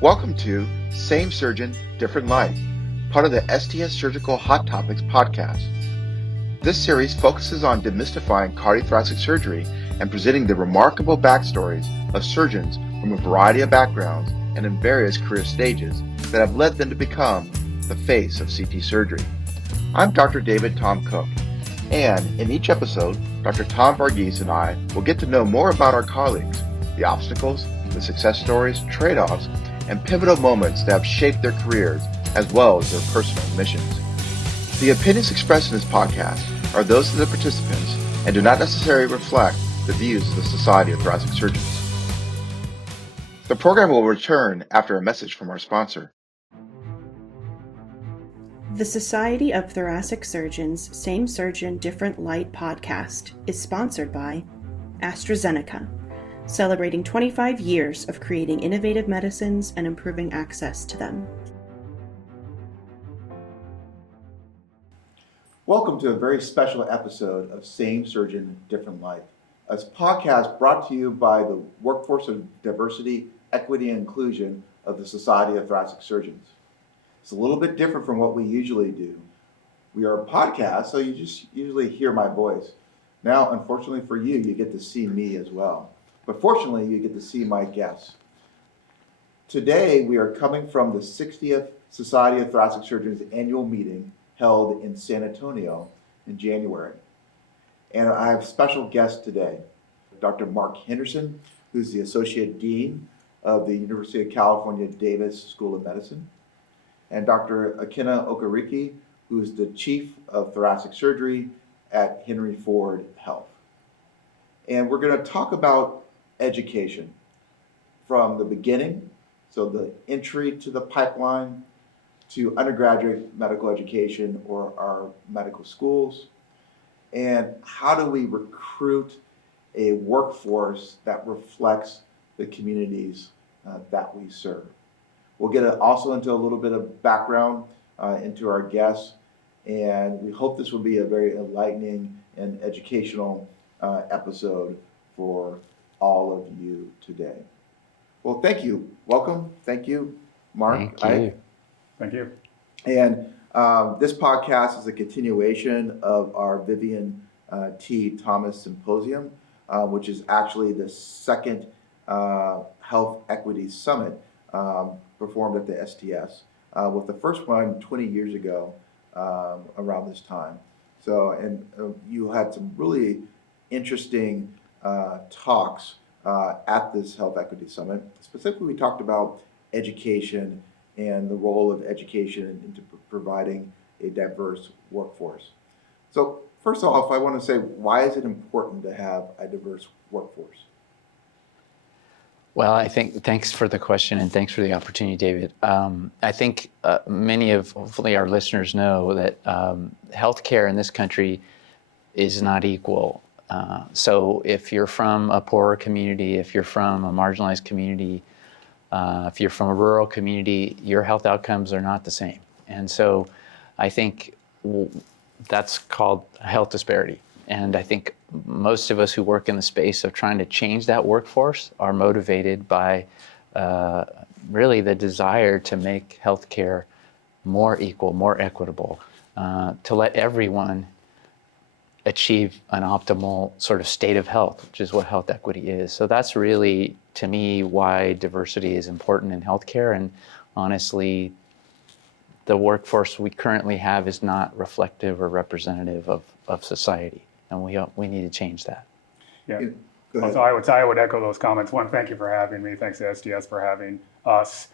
Welcome to Same Surgeon, Different Life, part of the STS Surgical Hot Topics podcast. This series focuses on demystifying cardiothoracic surgery and presenting the remarkable backstories of surgeons from a variety of backgrounds and in various career stages that have led them to become the face of CT surgery. I'm Dr. David Tom Cooke, and in each episode, Dr. Tom Varghese and I will get to know more about our colleagues, the obstacles, the success stories, trade-offs, and pivotal moments that have shaped their careers as well as their personal missions. The opinions expressed in this podcast are those of the participants and do not necessarily reflect the views of the Society of Thoracic Surgeons. The program will return after a message from our sponsor. The Society of Thoracic Surgeons Same Surgeon, Different Light podcast is sponsored by AstraZeneca, celebrating 25 years of creating innovative medicines and improving access to them. Welcome to a very special episode of Same Surgeon, Different Life, a podcast brought to you by the Workforce of Diversity, Equity, and Inclusion of the Society of Thoracic Surgeons. It's a little bit different from what we usually do. We are a podcast, so you just usually hear my voice. Now, unfortunately for you, you get to see me as well. But fortunately, you get to see my guests. Today, we are coming from the 60th Society of Thoracic Surgeons annual meeting held in San Antonio in January. And I have special guests today. Dr. Mark Henderson, who's the Associate Dean of the University of California, Davis School of Medicine, and Dr. Ikenna Okereke, who is the Chief of Thoracic Surgery at Henry Ford Health. And we're going to talk about education from the beginning, so the entry to the pipeline, to undergraduate medical education or our medical schools, and how do we recruit a workforce that reflects the communities that we serve. We'll get also into a little bit of background into our guests, and we hope this will be a very enlightening and educational episode for all of you today. Well, thank you. Welcome. Thank you, Mark. Thank you. Thank you. And this podcast is a continuation of our Vivian T. Thomas Symposium, which is actually the second Health Equity Summit performed at the STS, with the first one 20 years ago around this time. So, and you had some really interesting talks at this Health Equity Summit. Specifically, we talked about education and the role of education into providing a diverse workforce. So first off, I want to say, why is it important to have a diverse workforce? Well, I think, thanks for the question and thanks for the opportunity, David. I think many of, hopefully our listeners know that healthcare in this country is not equal. So if you're from a poorer community, if you're from a marginalized community, if you're from a rural community, your health outcomes are not the same. And so I think that's called health disparity. And I think most of us who work in the space of trying to change that workforce are motivated by really the desire to make healthcare more equal, more equitable, to let everyone achieve an optimal sort of state of health, which is what health equity is. So that's really, to me, why diversity is important in healthcare. And honestly, the workforce we currently have is not reflective or representative of society. And we need to change that. Yeah. So I would echo those comments. One, thank you for having me. Thanks to STS for having us.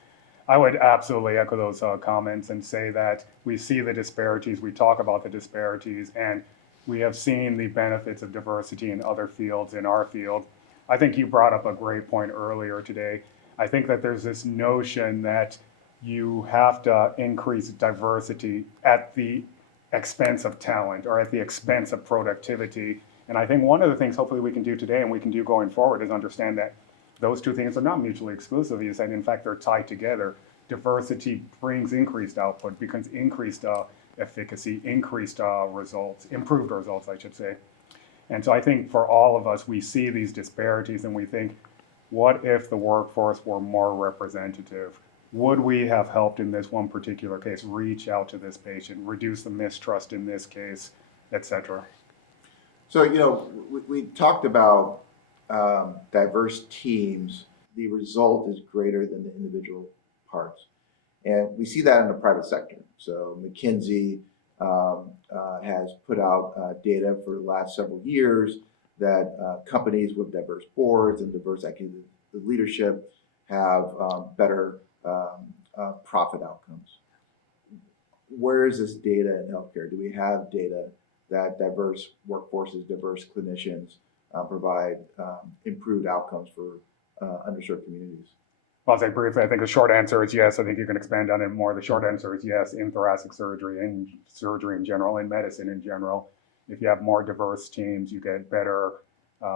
I would absolutely echo those comments and say that we see the disparities, we talk about the disparities, and we have seen the benefits of diversity in other fields, in our field. I think you brought up a great point earlier today. I think that there's this notion that you have to increase diversity at the expense of talent or at the expense of productivity. And I think one of the things hopefully we can do today and we can do going forward is understand that those two things are not mutually exclusive. You said, in fact, they're tied together. Diversity brings increased output, because increased efficacy, increased results, improved results, I should say. And so I think for all of us, we see these disparities and we think, what if the workforce were more representative? would we have helped in this one particular case, reach out to this patient, reduce the mistrust in this case, et cetera? So, we talked about diverse teams. The result is greater than the individual parts. And we see that in the private sector. So McKinsey has put out data for the last several years that companies with diverse boards and diverse executive leadership have better profit outcomes. Where is this data in healthcare? Do we have data that diverse workforces, diverse clinicians provide improved outcomes for underserved communities? I'll say briefly, I think the short answer is yes. I think you can expand on it more. The short answer is yes, in thoracic surgery and surgery in general, in medicine in general. If you have more diverse teams, you get better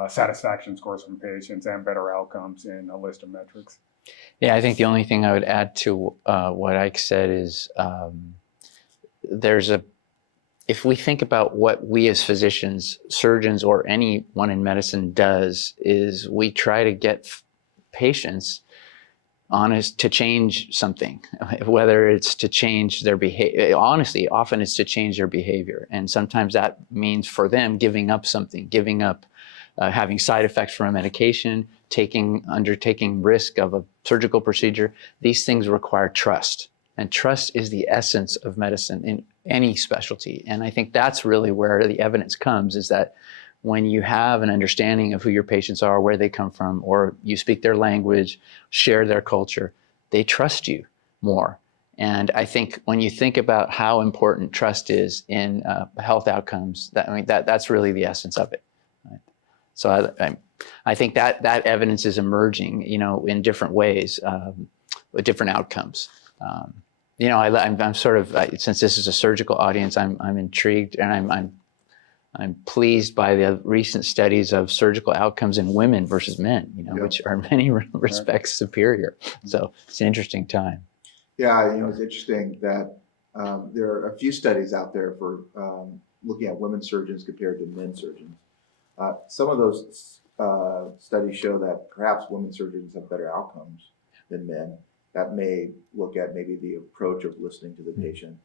satisfaction scores from patients and better outcomes in a list of metrics. Yeah, I think the only thing I would add to what Ike said is if we think about what we as physicians, surgeons, or anyone in medicine does, is we try to get patients honest to change something, whether it's to change their behavior. Honestly, often it's to change their behavior. And sometimes that means for them giving up something, giving up having side effects from a medication, undertaking risk of a surgical procedure. These things require trust. And trust is the essence of medicine in any specialty. And I think that's really where the evidence comes, is that when you have an understanding of who your patients are, where they come from, or you speak their language, share their culture, they trust you more. And I think when you think about how important trust is in health outcomes, that's really the essence of it. Right? So I think that evidence is emerging, in different ways, with different outcomes. I'm sort of, since this is a surgical audience, I'm intrigued, and I'm pleased by the recent studies of surgical outcomes in women versus men, which are in many respects superior. So it's an interesting time. Yeah, it's interesting that there are a few studies out there for looking at women surgeons compared to men surgeons. Some of those studies show that perhaps women surgeons have better outcomes than men. That may look at maybe the approach of listening to the patient,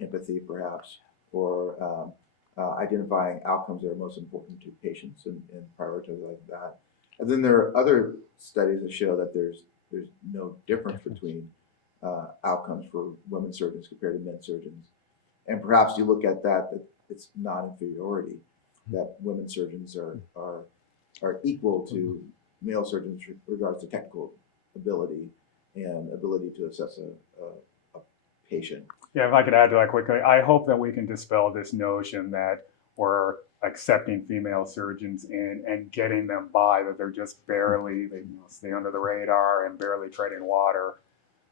empathy perhaps, or identifying outcomes that are most important to patients and prioritizing like that. And then there are other studies that show that there's no difference between outcomes for women surgeons compared to men surgeons. And perhaps you look at that it's non-inferiority, that women surgeons are equal to male surgeons with regards to technical ability and ability to assess a patient. Yeah, if I could add to that quickly, I hope that we can dispel this notion that we're accepting female surgeons in and getting them by, that they're just barely, they stay under the radar and barely treading water.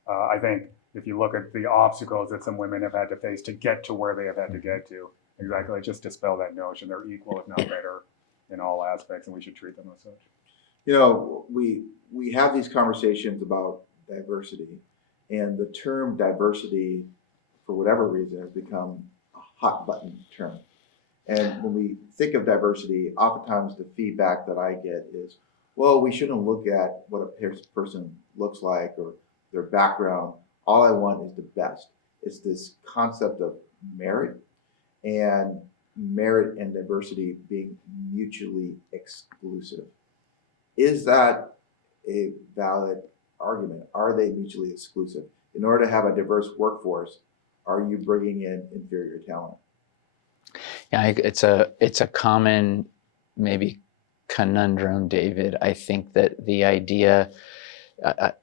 I think if you look at the obstacles that some women have had to face to get to where they have had to get to, exactly, just dispel that notion. They're equal, if not better, in all aspects, and we should treat them as such. We have these conversations about diversity, and the term diversity, for whatever reason, has become a hot button term. And when we think of diversity, oftentimes the feedback that I get is, well, we shouldn't look at what a person looks like or their background. All I want is the best. It's this concept of merit and diversity being mutually exclusive. Is that a valid argument? Are they mutually exclusive? In order to have a diverse workforce, are you bringing in inferior talent? Yeah, it's a common maybe conundrum, David. I think that the idea that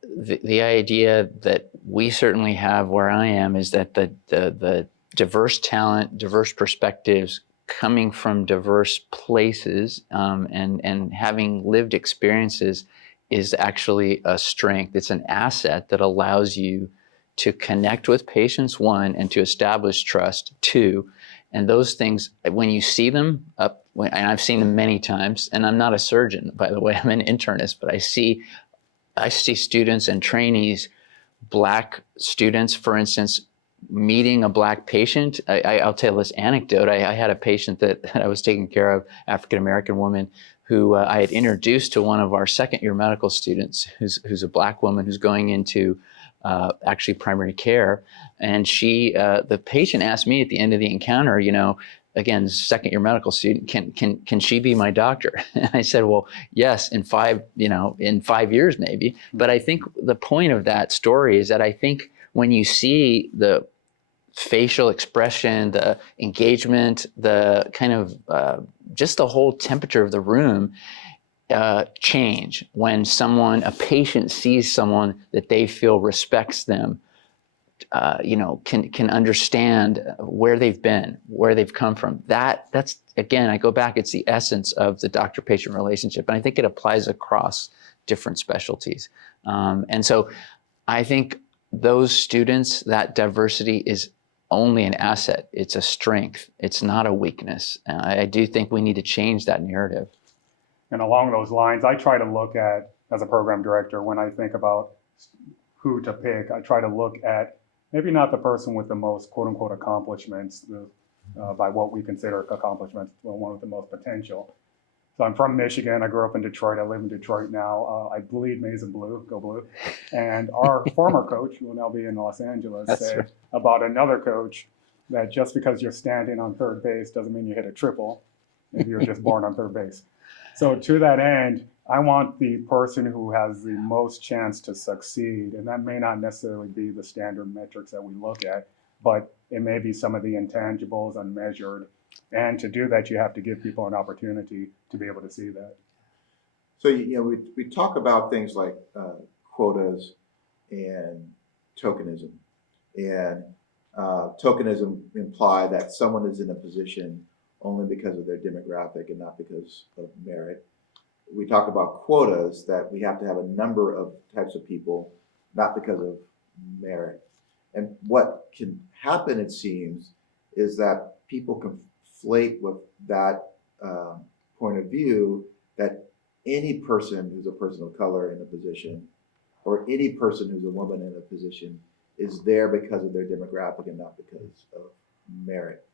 we certainly have where I am is that the diverse talent, diverse perspectives coming from diverse places and having lived experiences is actually a strength. It's an asset that allows you to connect with patients, one, and to establish trust, two. And those things, when you see them, and I've seen them many times, and I'm not a surgeon, by the way, I'm an internist, but I see students and trainees, Black students, for instance, meeting a Black patient. I'll tell this anecdote. I had a patient that I was taking care of, African-American woman, who I had introduced to one of our second-year medical students, who's a Black woman who's going into actually primary care. And the patient asked me at the end of the encounter, again, second-year medical student, can she be my doctor? And I said, well, yes, in 5 years maybe. But I think the point of that story is that I think when you see the facial expression, the engagement, the kind of just the whole temperature of the room change when a patient sees someone that they feel respects them, can understand where they've been, where they've come from. That's again, I go back, it's the essence of the doctor-patient relationship. And I think it applies across different specialties. And so I think those students, that diversity is only an asset. It's a strength. It's not a weakness. And I do think we need to change that narrative. And along those lines, I try to look at, as a program director, when I think about who to pick, I try to look at maybe not the person with the most quote unquote accomplishments, by what we consider accomplishments, one with the most potential. So I'm from Michigan. I grew up in Detroit. I live in Detroit now. I bleed maize and blue, go blue. And our former coach, who will now be in Los Angeles, said about another coach that just because you're standing on third base doesn't mean you hit a triple if you're just born on third base. So to that end, I want the person who has the most chance to succeed, and that may not necessarily be the standard metrics that we look at, but it may be some of the intangibles, unmeasured. And to do that, you have to give people an opportunity to be able to see that. So, we talk about things like quotas and tokenism. And tokenism imply that someone is in a position only because of their demographic and not because of merit. We talk about quotas, that we have to have a number of types of people, not because of merit. And what can happen, it seems, is that people conflate with that point of view, that any person who's a person of color in a position, or any person who's a woman in a position, is there because of their demographic and not because of merit.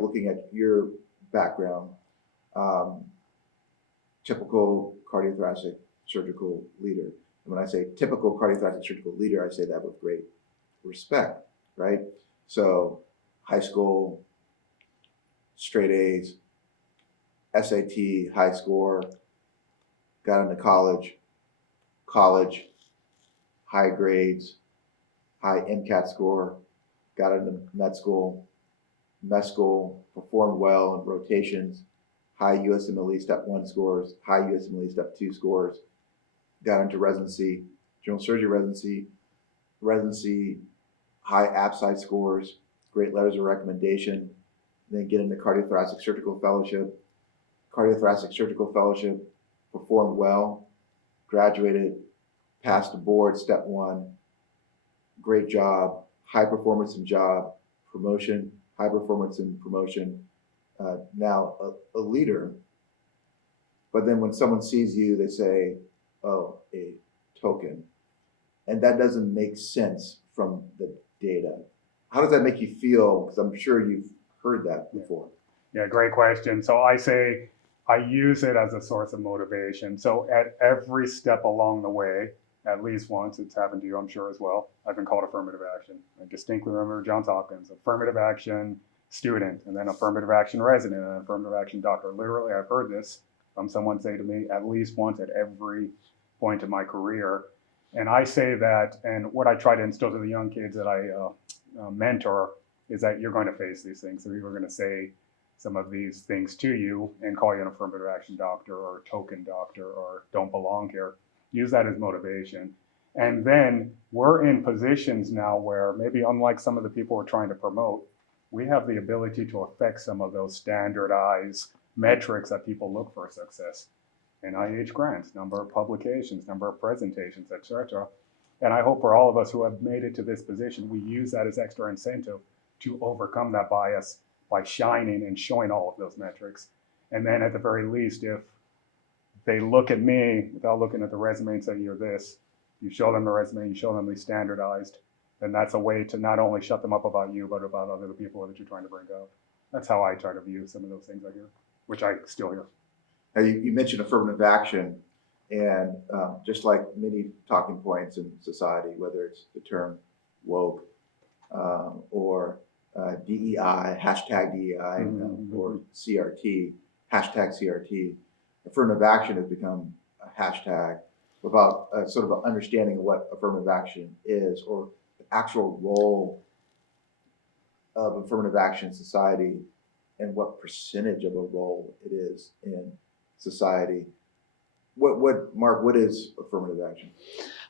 Looking at your background, typical cardiothoracic surgical leader. And when I say typical cardiothoracic surgical leader, I say that with great respect, right? So high school, straight A's, SAT, high score, got into college, high grades, high MCAT score, got into med school, performed well in rotations, high USMLE Step 1 scores, high USMLE Step 2 scores, got into residency, general surgery residency, high APSI scores, great letters of recommendation, then get into cardiothoracic surgical fellowship, performed well, graduated, passed the board, Step 1, great job, high performance in job, promotion, high performance in promotion, now a leader. But then when someone sees you, they say, oh, a token. And that doesn't make sense from the data. How does that make you feel? Because I'm sure you've heard that before. Yeah, great question. So I say I use it as a source of motivation. So at every step along the way, at least once, it's happened to you, I'm sure, as well, I've been called affirmative action. I distinctly remember Johns Hopkins, affirmative action student, and then affirmative action resident, and affirmative action doctor. Literally, I've heard this from someone say to me at least once at every point in my career. And I say that, and what I try to instill to the young kids that I mentor is that you're going to face these things. So people are going to say some of these things to you and call you an affirmative action doctor or token doctor or don't belong here. Use that as motivation. And then we're in positions now where maybe unlike some of the people we're trying to promote, we have the ability to affect some of those standardized metrics that people look for success. NIH grants, number of publications, number of presentations, etc. And I hope for all of us who have made it to this position, we use that as extra incentive to overcome that bias by shining and showing all of those metrics. And then at the very least, if they look at me without looking at the resume and say, you're this, you show them the resume, you show them the standardized, then that's a way to not only shut them up about you, but about other people that you're trying to bring up. That's how I try to view some of those things I hear, which I still hear. Now, you mentioned affirmative action, and just like many talking points in society, whether it's the term woke or DEI, hashtag DEI, or CRT, hashtag CRT, affirmative action has become a hashtag without sort of an understanding of what affirmative action is or the actual role of affirmative action in society and what percentage of a role it is in society. Mark, what is affirmative action?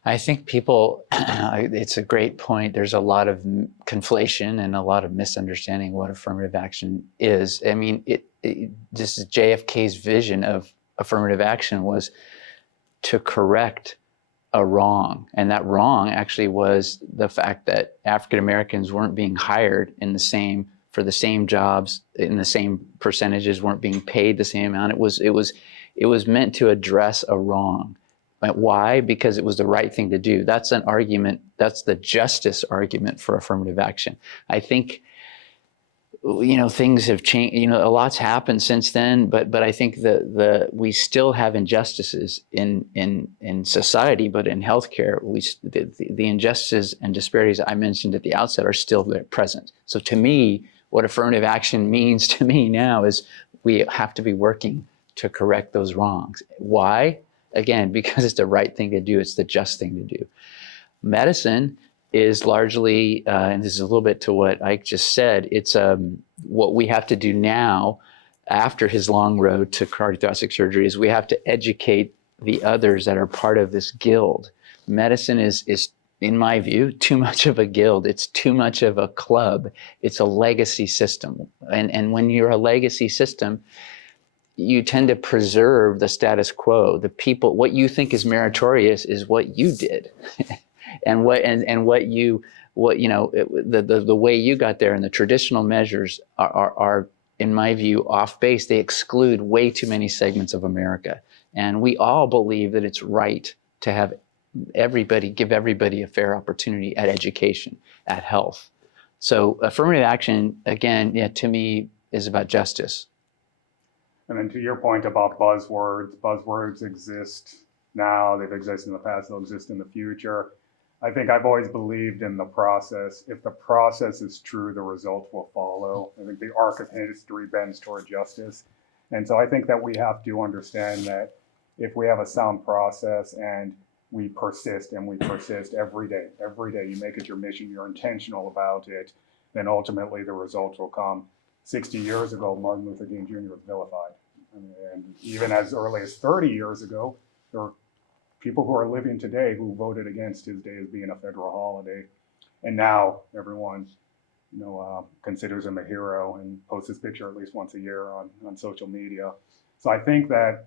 I think people, it's a great point. There's a lot of conflation and a lot of misunderstanding what affirmative action is. I mean, this is JFK's vision of affirmative action was to correct a wrong. And that wrong actually was the fact that African Americans weren't being hired for the same jobs in the same percentages, weren't being paid the same amount. It was meant to address a wrong. But why? Because it was the right thing to do. That's an argument. That's the justice argument for affirmative action. I think, things have changed. A lot's happened since then. But I think we still have injustices in society, but in healthcare, the injustices and disparities I mentioned at the outset are still there present. So to me, what affirmative action means to me now is we have to be working to correct those wrongs. Why? Again, because it's the right thing to do. It's the just thing to do. Medicine is largely, and this is a little bit to what Ike just said, it's what we have to do now after his long road to cardiothoracic surgery is we have to educate the others that are part of this guild. Medicine is, in my view, too much of a guild. It's too much of a club. It's a legacy system. And when you're a legacy system, you tend to preserve the status quo. The people, what you think is meritorious is what you did, and the way you got there. And the traditional measures are, in my view, off base. They exclude way too many segments of America, and we all believe that it's right to have give everybody a fair opportunity at education, at health. So affirmative action, again, to me, is about justice. And then to your point about buzzwords exist now, they've existed in the past, they'll exist in the future. I think I've always believed in the process. If the process is true, the result will follow. I think the arc of history bends toward justice. And so I think that we have to understand that if we have a sound process and we persist every day, you make it your mission, you're intentional about it, then ultimately the results will come. 60 years ago, Martin Luther King Jr. was vilified. And even as early as 30 years ago, there were people who are living today who voted against his day as being a federal holiday. And now everyone, considers him a hero and posts his picture at least once a year on social media. So I think that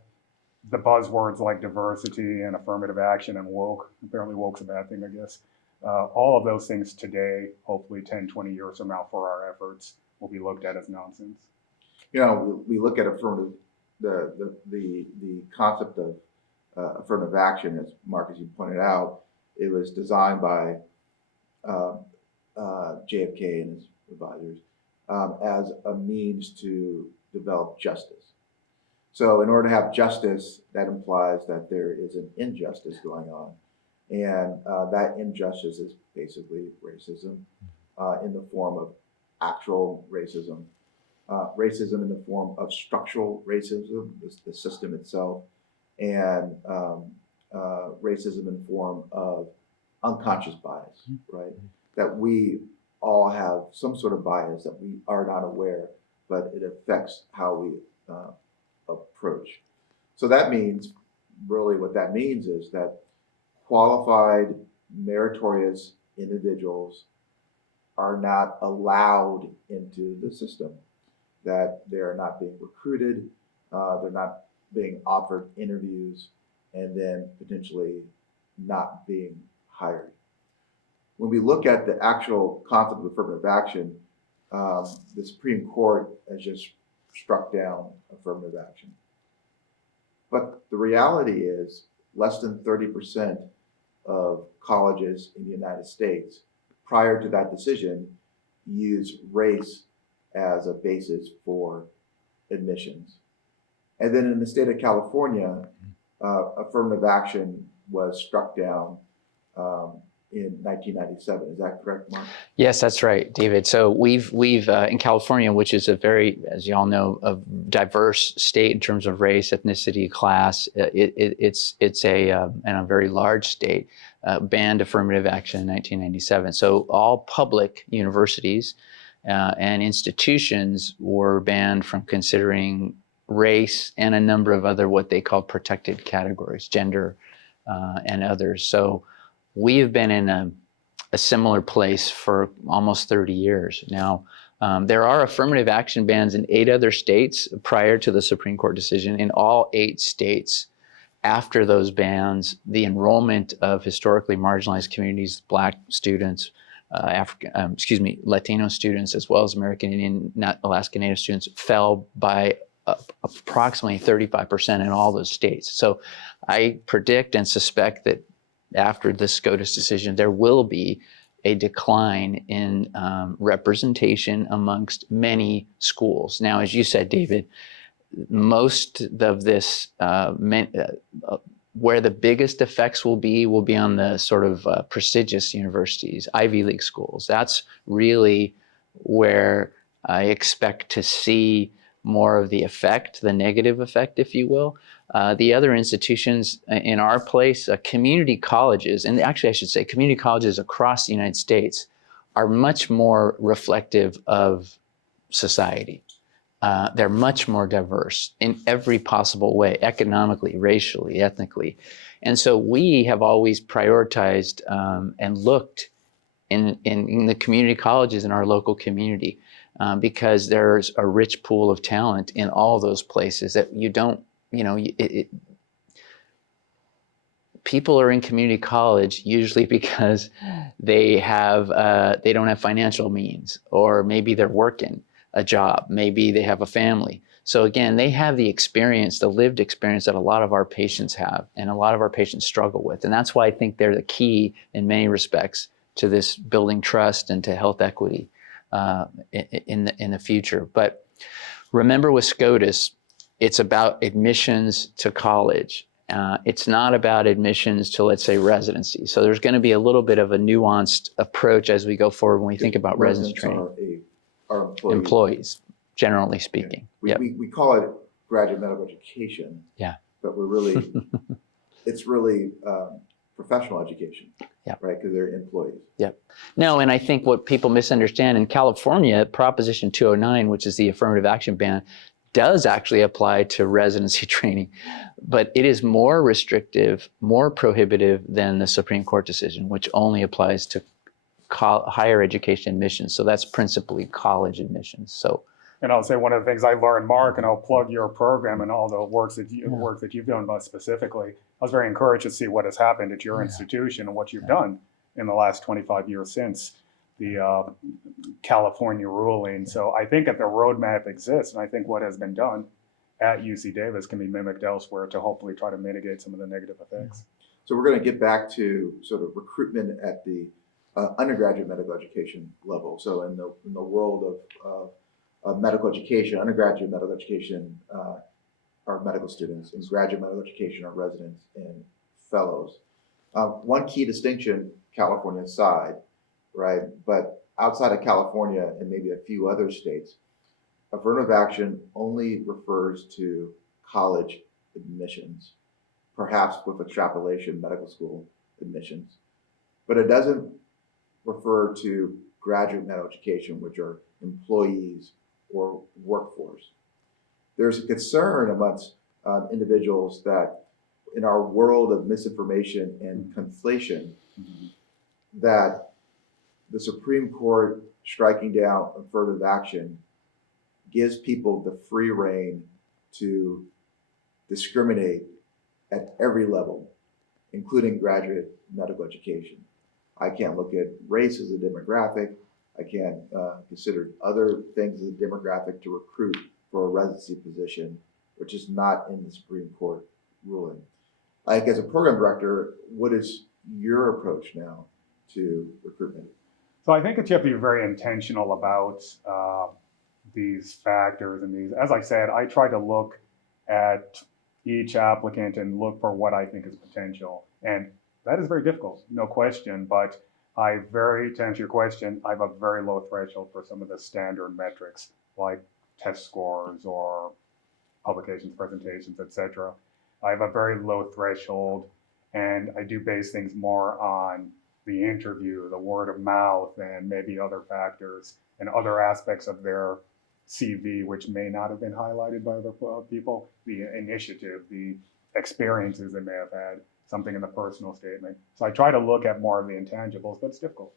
the buzzwords like diversity and affirmative action and woke, apparently woke's a bad thing, I guess, all of those things today, hopefully 10, 20 years from now for our efforts, will be looked at as nonsense. We look at affirmative, the concept of affirmative action, as Mark, as you pointed out, it was designed by JFK and his advisors as a means to develop justice. So in order to have justice, that implies that there is an injustice going on. And that injustice is basically racism in the form of actual racism, racism in the form of structural racism, the system itself, and racism in the form of unconscious bias, right? That we all have some sort of bias that we are not aware, but it affects how we approach. So that means, really what that means is that qualified, meritorious individuals are not allowed into the system, that they're not being recruited, they're not being offered interviews, and then potentially not being hired. When we look at the actual concept of affirmative action, the Supreme Court has just struck down affirmative action. But the reality is less than 30% of colleges in the United States prior to that decision use race as a basis for admissions. And then in the state of California, affirmative action was struck down in 1997. Is that correct, Mark? Yes, that's right, David. So we've in California, which is a very, as you all know, a diverse state in terms of race, ethnicity, class. It's a and a very large state. Banned affirmative action in 1997. So all public universities and institutions were banned from considering race and a number of other what they call protected categories, gender and others. So we have been in a similar place for almost 30 years now. There are affirmative action bans in 8 other states prior to the Supreme Court decision. In all 8 states, after those bans, the enrollment of historically marginalized communities, Black students, Latino students, as well as American Indian, Alaska Native students, fell by approximately 35% in all those states. So I predict and suspect that after the SCOTUS decision, there will be a decline in representation amongst many schools. Now, as you said, David, most of this, where the biggest effects will be on the sort of prestigious universities, Ivy League schools. That's really where I expect to see more of the effect, the negative effect, if you will. The other institutions in our place, community colleges, and actually I should say community colleges across the United States are much more reflective of society. They're much more diverse in every possible way, economically, racially, ethnically. And so we have always prioritized and looked in the community colleges in our local community because there's a rich pool of talent in all those places that you don't, people are in community college usually because they don't have financial means, or maybe they're working a job, maybe they have a family. So again, they have the experience, the lived experience that a lot of our patients have and a lot of our patients struggle with. And that's why I think they're the key in many respects to this building trust and to health equity in the future. But remember with SCOTUS, it's about admissions to college. It's not about admissions to, let's say, residency. So there's going to be a little bit of a nuanced approach as we go forward when we think about residency training. Are employees, generally speaking. Yeah. We call it graduate medical education. Yeah. But we're really, it's really professional education. Yeah. Right, because they're employees. Yep. No, and I think what people misunderstand in California, Proposition 209, which is the affirmative action ban, does actually apply to residency training, but it is more restrictive, more prohibitive than the Supreme Court decision, which only applies to higher education admissions. So that's principally college admissions. So, and I'll say one of the things I learned, Mark, and I'll plug your program and all the work that you've done about specifically. I was very encouraged to see what has happened at your institution and what you've done in the last 25 years since the California ruling. So I think that the roadmap exists, and I think what has been done at UC Davis can be mimicked elsewhere to hopefully try to mitigate some of the negative effects. So we're going to get back to sort of recruitment at the undergraduate medical education level. So in the world of medical education, undergraduate medical education are medical students, and graduate medical education are residents and fellows. One key distinction, California aside, right? But outside of California and maybe a few other states, affirmative action only refers to college admissions, perhaps with extrapolation, medical school admissions. But it doesn't refer to graduate medical education, which are employees or workforce. There's a concern amongst individuals that in our world of misinformation and conflation, that the Supreme Court striking down affirmative action gives people the free rein to discriminate at every level, including graduate medical education. I can't look at race as a demographic. I can't consider other things as a demographic to recruit for a residency position, which is not in the Supreme Court ruling. Like, as a program director, what is your approach now to recruitment? So I think that you have to be very intentional about these factors and these. As I said, I try to look at each applicant and look for what I think is potential. And that is very difficult, no question, but to answer your question, I have a very low threshold for some of the standard metrics like test scores or publications, presentations, etc. I have a very low threshold, and I do base things more on the interview, the word of mouth, and maybe other factors and other aspects of their CV, which may not have been highlighted by other people, the initiative, the experiences they may have had, something in the personal statement. So I try to look at more of the intangibles, but it's difficult.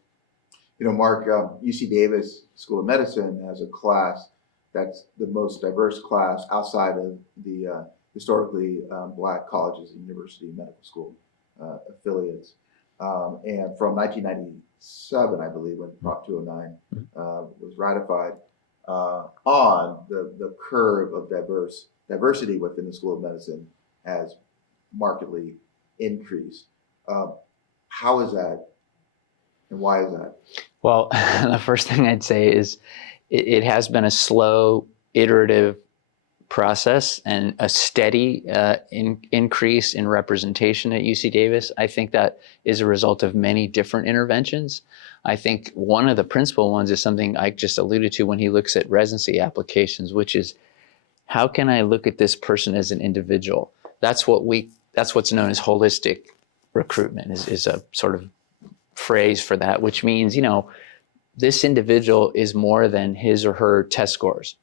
You know, Mark, UC Davis School of Medicine has a class that's the most diverse class outside of the historically Black colleges and university medical school affiliates. And from 1997, I believe, when Prop 209 was ratified, on the curve of diversity within the School of Medicine has markedly increased. How is that, and why is that? Well, the first thing I'd say is it has been a slow, iterative process and a steady increase in representation at UC Davis. I think that is a result of many different interventions. I think one of the principal ones is something Ike just alluded to when he looks at residency applications, which is, how can I look at this person as an individual? That's what's known as holistic recruitment, is a sort of phrase for that, which means, this individual is more than his or her test scores.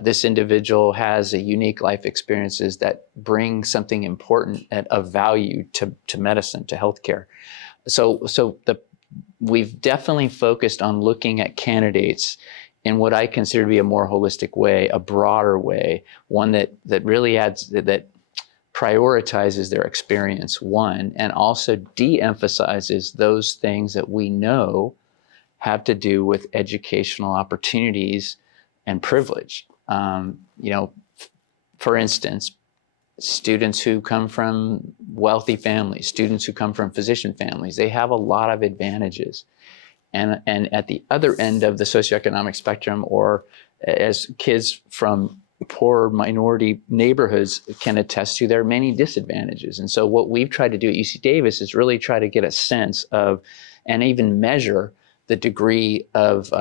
This individual has a unique life experiences that bring something important and of value to medicine, to healthcare. So we've definitely focused on looking at candidates in what I consider to be a more holistic way, a broader way, one that really that prioritizes their experience, one, and also de-emphasizes those things that we know have to do with educational opportunities and privilege. For instance, students who come from wealthy families, students who come from physician families, they have a lot of advantages. And at the other end of the socioeconomic spectrum, or as kids from poor minority neighborhoods can attest to, there are many disadvantages. And so what we've tried to do at UC Davis is really try to get a sense of, and even measure, the degree of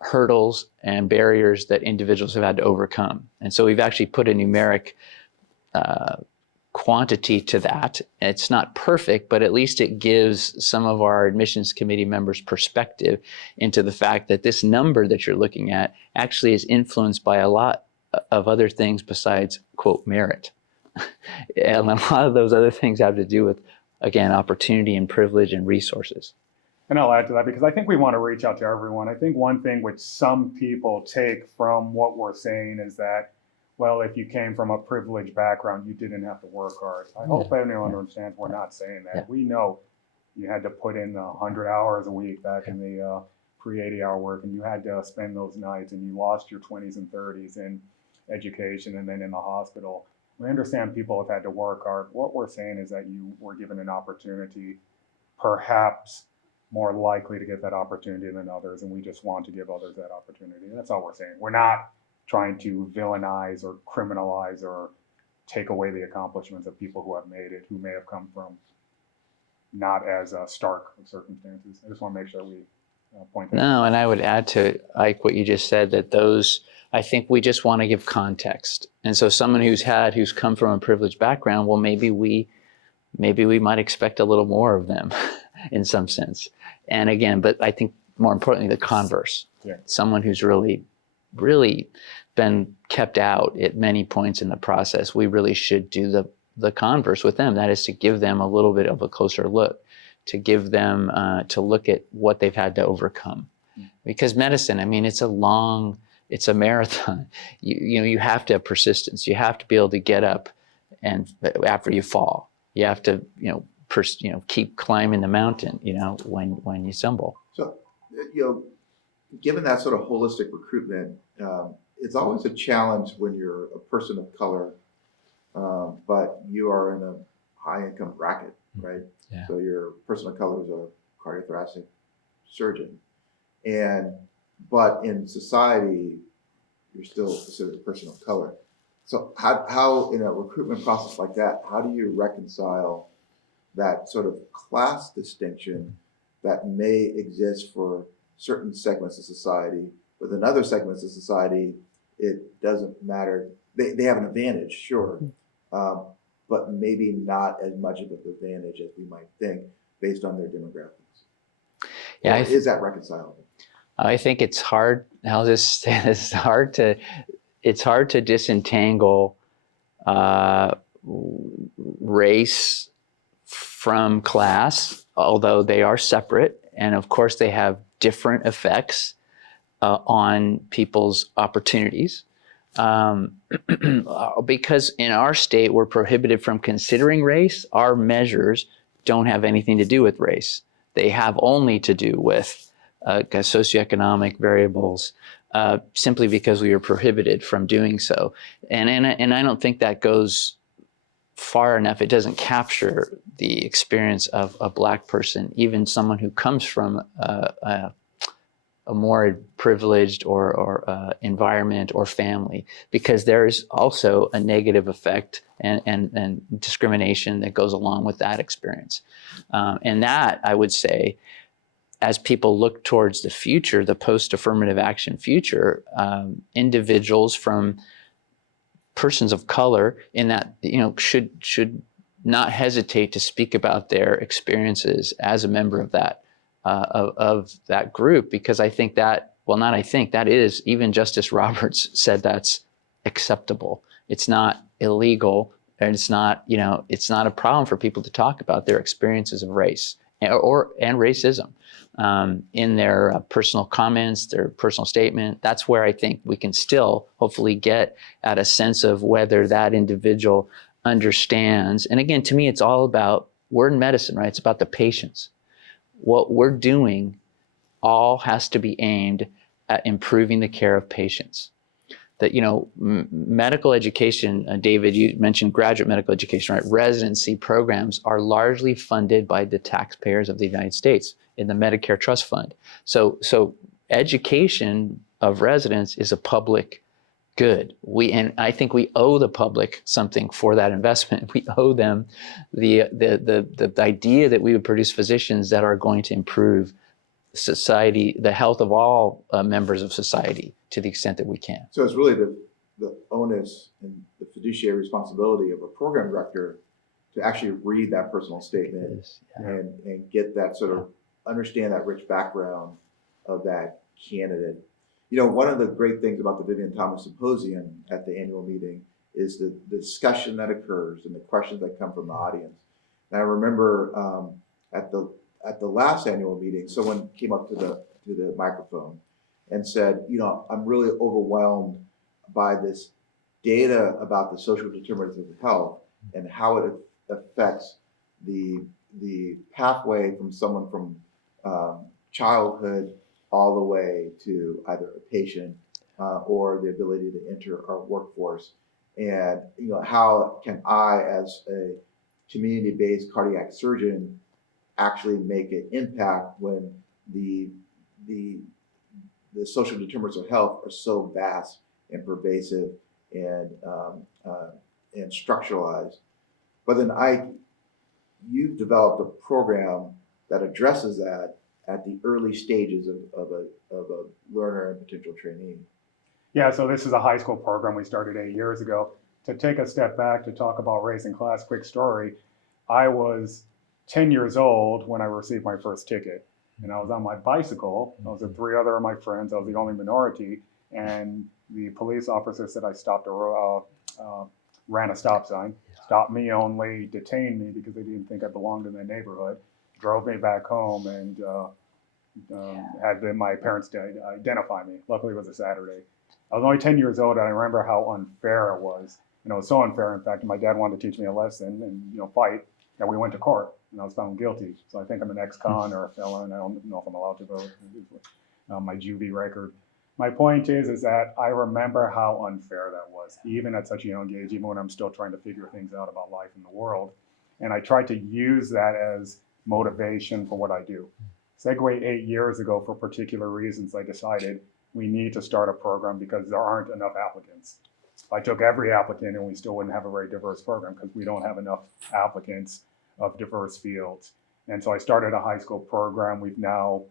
hurdles and barriers that individuals have had to overcome. And so we've actually put a numeric quantity to that. It's not perfect, but at least it gives some of our admissions committee members perspective into the fact that this number that you're looking at actually is influenced by a lot of other things besides, quote, merit. And a lot of those other things have to do with, again, opportunity and privilege and resources. And I'll add to that because I think we want to reach out to everyone. I think one thing which some people take from what we're saying is that, well, if you came from a privileged background, you didn't have to work hard. I hope everyone understands we're not saying that. We know you had to put in 100 hours a week back in the pre-80-hour work, and you had to spend those nights, and you lost your 20s and 30s in education and then in the hospital. We understand people have had to work hard. What we're saying is that you were given an opportunity, perhaps more likely to get that opportunity than others, and we just want to give others that opportunity. That's all we're saying. We're not trying to villainize or criminalize or take away the accomplishments of people who have made it, who may have come from not as stark of circumstances. I just want to make sure we point that out. No, and I would add to Ike what you just said, that those, I think we just want to give context. And so someone who's come from a privileged background, well, maybe we might expect a little more of them in some sense. And again, but I think more importantly, the converse. Yeah. Someone who's really been kept out at many points in the process, we really should do the converse with them. That is to give them a little bit of a closer look, to give them, to look at what they've had to overcome. Because medicine, I mean, it's a marathon. You have to have persistence. You have to be able to get up and after you fall. You have to, keep climbing the mountain, when you stumble. So, given that sort of holistic recruitment, it's always a challenge when you're a person of color, but you are in a high income bracket, right? Yeah. So your person of color is a cardiothoracic surgeon. But in society, you're still considered a person of color. So how in a recruitment process like that, how do you reconcile that sort of class distinction that may exist for certain segments of society, but in other segments of society, it doesn't matter. They have an advantage, sure, but maybe not as much of an advantage as we might think based on their demographics. Yeah, Is that reconcilable? I think it's hard. I'll just say this: it's hard to disentangle race from class, although they are separate, and of course they have different effects on people's opportunities. Because in our state we're prohibited from considering race, our measures don't have anything to do with race. They have only to do with socioeconomic variables, simply because we are prohibited from doing so. And I don't think that goes far enough. It doesn't capture the experience of a Black person, even someone who comes from a more privileged or environment or family, because there's also a negative effect and discrimination that goes along with that experience. And that, I would say, as people look towards the future, the post-affirmative action future, individuals from persons of color in that, should not hesitate to speak about their experiences as a member of that group, because I think that, that is, even Justice Roberts said that's acceptable. It's not illegal, and it's not a problem for people to talk about their experiences of race and racism in their personal comments, their personal statement. That's where I think we can still hopefully get at a sense of whether that individual understands. And again, to me, it's all about, we're in medicine, right? It's about the patients. What we're doing all has to be aimed at improving the care of patients. That, medical education, David, you mentioned graduate medical education, right? Residency programs are largely funded by the taxpayers of the United States in the Medicare Trust Fund. So education of residents is a public good. And I think we owe the public something for that investment. We owe them the idea that we would produce physicians that are going to improve society, the health of all members of society, to the extent that we can. So it's really the onus and the fiduciary responsibility of a program director to actually read that personal statement and get that sort of, understand that rich background of that candidate. One of the great things about the Vivian Thomas Symposium at the annual meeting is the discussion that occurs and the questions that come from the audience. And I remember at the last annual meeting, someone came up to the microphone and said, I'm really overwhelmed by this data about the social determinants of health and how it affects the pathway from someone from childhood all the way to either a patient or the ability to enter our workforce. And how can I, as a community-based cardiac surgeon, actually make an impact when the social determinants of health are so vast and pervasive and structuralized. But then you've developed a program that addresses that at the early stages of a learner and potential trainee. Yeah, so this is a high school program we started 8 years ago. To take a step back to talk about race and class, quick story, I was 10 years old when I received my first ticket. And I was on my bicycle. I was with 3 other of my friends. I was the only minority. And the police officer said I ran a stop sign, stopped me only, detained me because they didn't think I belonged in the neighborhood, drove me back home, and had my parents identify me. Luckily, it was a Saturday. I was only 10 years old, and I remember how unfair it was. It was so unfair, in fact, my dad wanted to teach me a lesson and fight, and we went to court, and I was found guilty. So I think I'm an ex-con or a felon. I don't know if I'm allowed to vote. My juvie record. My point is that I remember how unfair that was, even at such a young age, even when I'm still trying to figure things out about life in the world. And I tried to use that as motivation for what I do. Segue 8 years ago, for particular reasons, I decided we need to start a program because there aren't enough applicants. I took every applicant and we still wouldn't have a very diverse program because we don't have enough applicants of diverse fields. And so I started a high school program. We've now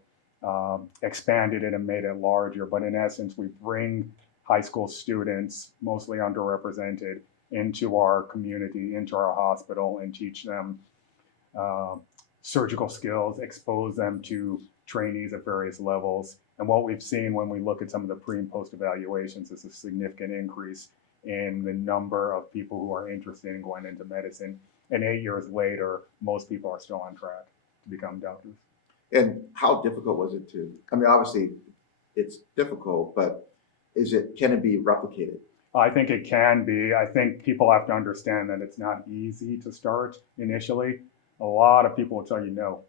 expanded it and made it larger. But in essence, we bring high school students, mostly underrepresented, into our community, into our hospital, and teach them surgical skills, expose them to trainees at various levels. And what we've seen when we look at some of the pre and post evaluations is a significant increase in the number of people who are interested in going into medicine. And 8 years later, most people are still on track to become doctors. And how difficult was it to, I mean, obviously it's difficult, but can it be replicated? I think it can be. I think people have to understand that it's not easy to start initially. A lot of people will tell you no.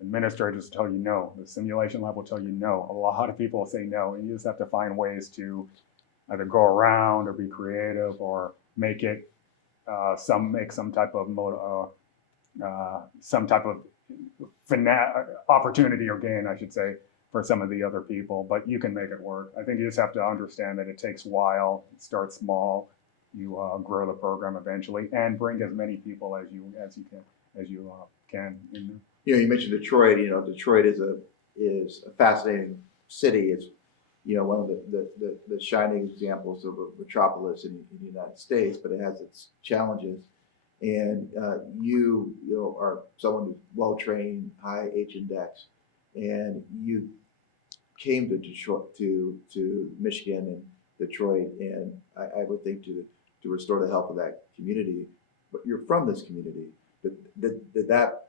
Administrators will tell you no. The simulation lab will tell you no. A lot of people will say no, and you just have to find ways to either go around or be creative or make it some type of opportunity or gain, I should say, for some of the other people. But you can make it work. I think you just have to understand that it takes a while. Start small. You grow the program eventually, and bring as many people as you can in there. You know, you mentioned Detroit. You know, Detroit is a fascinating city. It's, you know, one of the shining examples of a metropolis in the United States, but it has its challenges. And you know, are someone who's well trained, high H index, and you came to Detroit, to Michigan and Detroit, and I would think to restore the health of that community. But you're from this community. Did that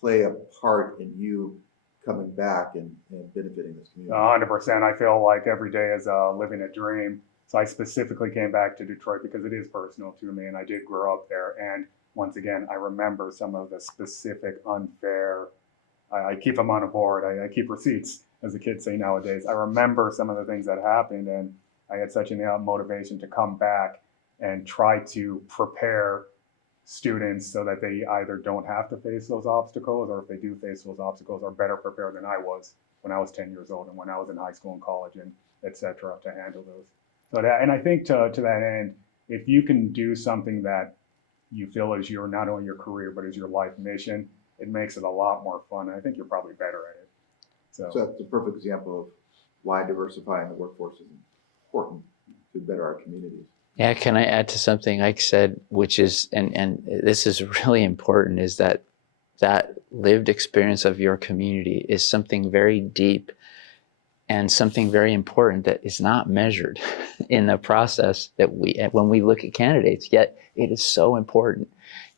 play a part in you coming back and benefiting this community? 100%. I feel like every day is living a dream. So I specifically came back to Detroit because it is personal to me, and I did grow up there. And once again, I remember some of the specific unfair, I keep them on a board, I keep receipts, as the kids say nowadays. I remember some of the things that happened, and I had such a motivation to come back and try to prepare students so that they either don't have to face those obstacles, or if they do face those obstacles, are better prepared than I was when I was 10 years old and when I was in high school and college and et cetera, to handle those. So that, and I think to that end, if you can do something that you feel is your, not only your career, but is your life mission, it makes it a lot more fun. And I think you're probably better at it. So that's a perfect example of why diversifying the workforce is important to better our communities. Yeah, can I add to something Ike said, which is, and this is really important, is that lived experience of your community is something very deep and something very important that is not measured in the process that when we look at candidates, yet it is so important.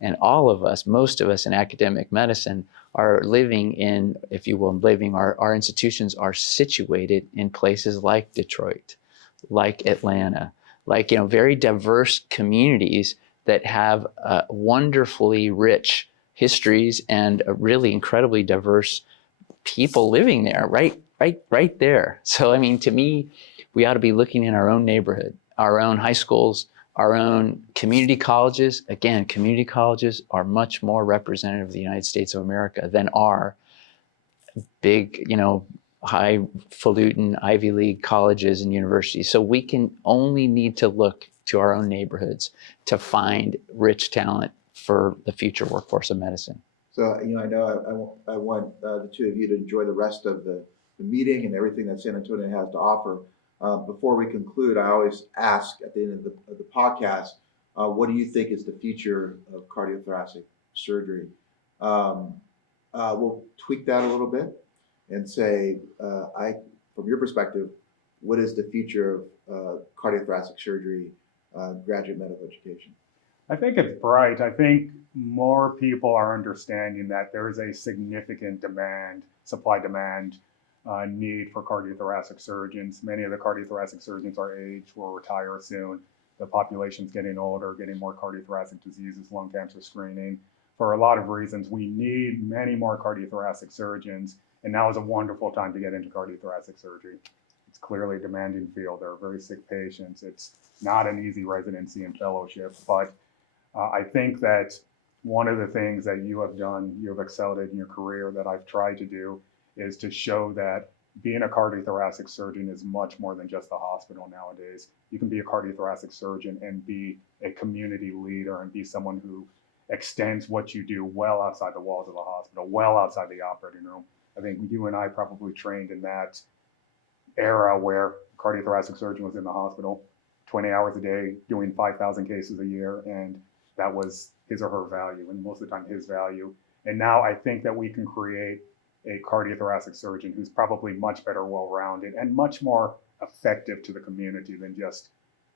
And all of us, most of us in academic medicine are living in, if you will, our institutions are situated in places like Detroit, like Atlanta, like, you know, very diverse communities that have wonderfully rich histories and really incredibly diverse people living there, right there. So, I mean, to me, we ought to be looking in our own neighborhood, our own high schools, our own community colleges. Again, community colleges are much more representative of the United States of America than our big, you know, highfalutin Ivy League colleges and universities. So we can only need to look to our own neighborhoods to find rich talent for the future workforce of medicine. So, you know, I want the two of you to enjoy the rest of the meeting and everything that San Antonio has to offer. Before we conclude, I always ask at the end of the podcast, what do you think is the future of cardiothoracic surgery? We'll tweak that a little bit and say, from your perspective, what is the future of cardiothoracic surgery, graduate medical education? I think it's bright. I think more people are understanding that there is a significant supply-demand need for cardiothoracic surgeons. Many of the cardiothoracic surgeons are aged, will retire soon. The population's getting older, getting more cardiothoracic diseases, lung cancer screening. For a lot of reasons, we need many more cardiothoracic surgeons, and now is a wonderful time to get into cardiothoracic surgery. It's clearly a demanding field. There are very sick patients. It's not an easy residency and fellowship, but I think that one of the things that you have done, you have excelled in your career, that I've tried to do, is to show that being a cardiothoracic surgeon is much more than just the hospital nowadays. You can be a cardiothoracic surgeon and be a community leader and be someone who extends what you do well outside the walls of the hospital, well outside the operating room. I think you and I probably trained in that era where cardiothoracic surgeon was in the hospital 20 hours a day doing 5,000 cases a year, and that was his or her value, and most of the time his value. And now I think that we can create a cardiothoracic surgeon who's probably much better well-rounded and much more effective to the community than just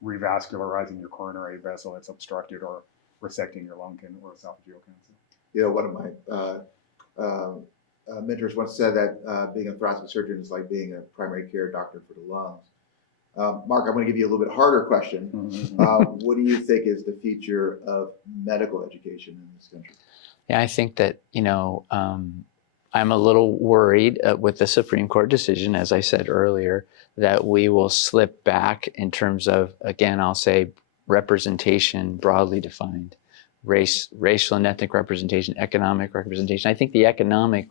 revascularizing your coronary vessel that's obstructed or resecting your lung or esophageal cancer. You know, one of my mentors once said that being a thoracic surgeon is like being a primary care doctor for the lungs. Mark, I'm going to give you a little bit harder question. What do you think is the future of medical education in this country? Yeah, I think that, I'm a little worried with the Supreme Court decision, as I said earlier, that we will slip back in terms of, again, I'll say representation broadly defined, racial and ethnic representation, economic representation. I think the economic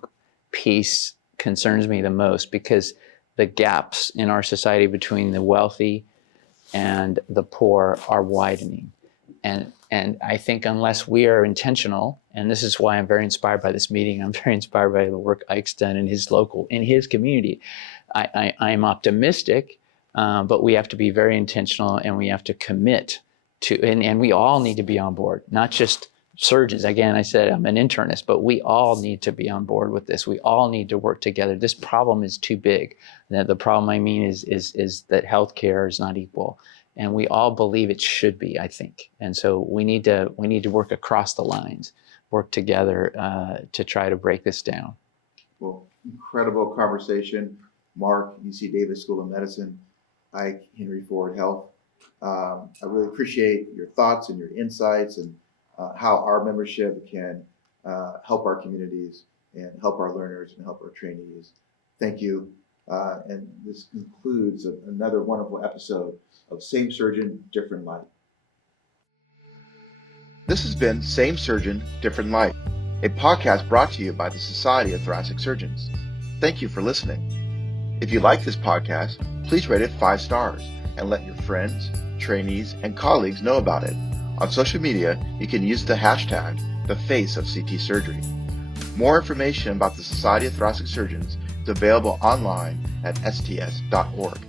piece concerns me the most because the gaps in our society between the wealthy and the poor are widening. And I think unless we are intentional, and this is why I'm very inspired by this meeting, I'm very inspired by the work Ike's done in his community. I'm optimistic, but we have to be very intentional and we have to commit to, and we all need to be on board, not just surgeons. Again, I said I'm an internist, but we all need to be on board with this. We all need to work together. This problem is too big. The problem I mean is that healthcare is not equal. And we all believe it should be, I think. And so we need to work across the lines, work together to try to break this down. Well, incredible conversation. Mark, UC Davis School of Medicine, Ike, Henry Ford Health. I really appreciate your thoughts and your insights and how our membership can help our communities and help our learners and help our trainees. Thank you. And this concludes another wonderful episode of Same Surgeon, Different Light. This has been Same Surgeon, Different Light, a podcast brought to you by the Society of Thoracic Surgeons. Thank you for listening. If you like this podcast, please rate it 5 stars and let your friends, trainees, and colleagues know about it. On social media, you can use the hashtag #TheFaceOfCT More information about the Society of Thoracic Surgeons is available online at sts.org.